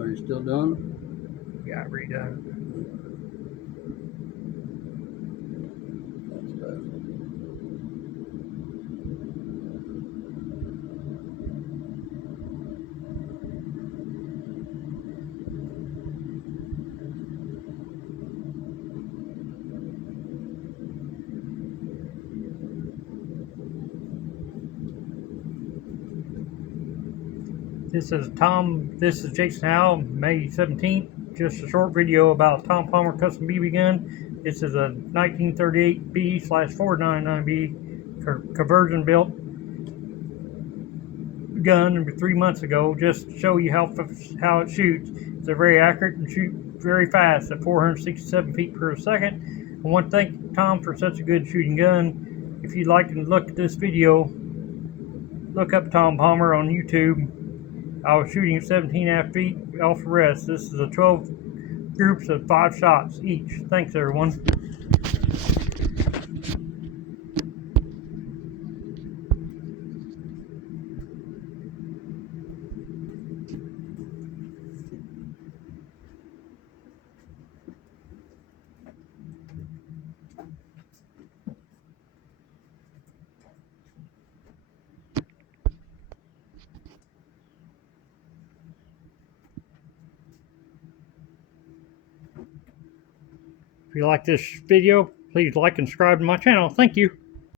Are you still doing Yeah, redone. it? That's bad. This is Jason Howe, May 17th. Just a short video about Tom Palmer custom BB gun. This is a 1938 B/499B conversion built gun 3 months ago. Just to show you how it shoots. It's a very accurate and shoot very fast at 467 feet per second. I want to thank Tom for such a good shooting gun. If you'd like to look at this video, look up Tom Palmer on YouTube. I was shooting at 17.5 feet off rest. This is a 12 groups of 5 shots each. Thanks, everyone. If you like this video, please like and subscribe to my channel. Thank you.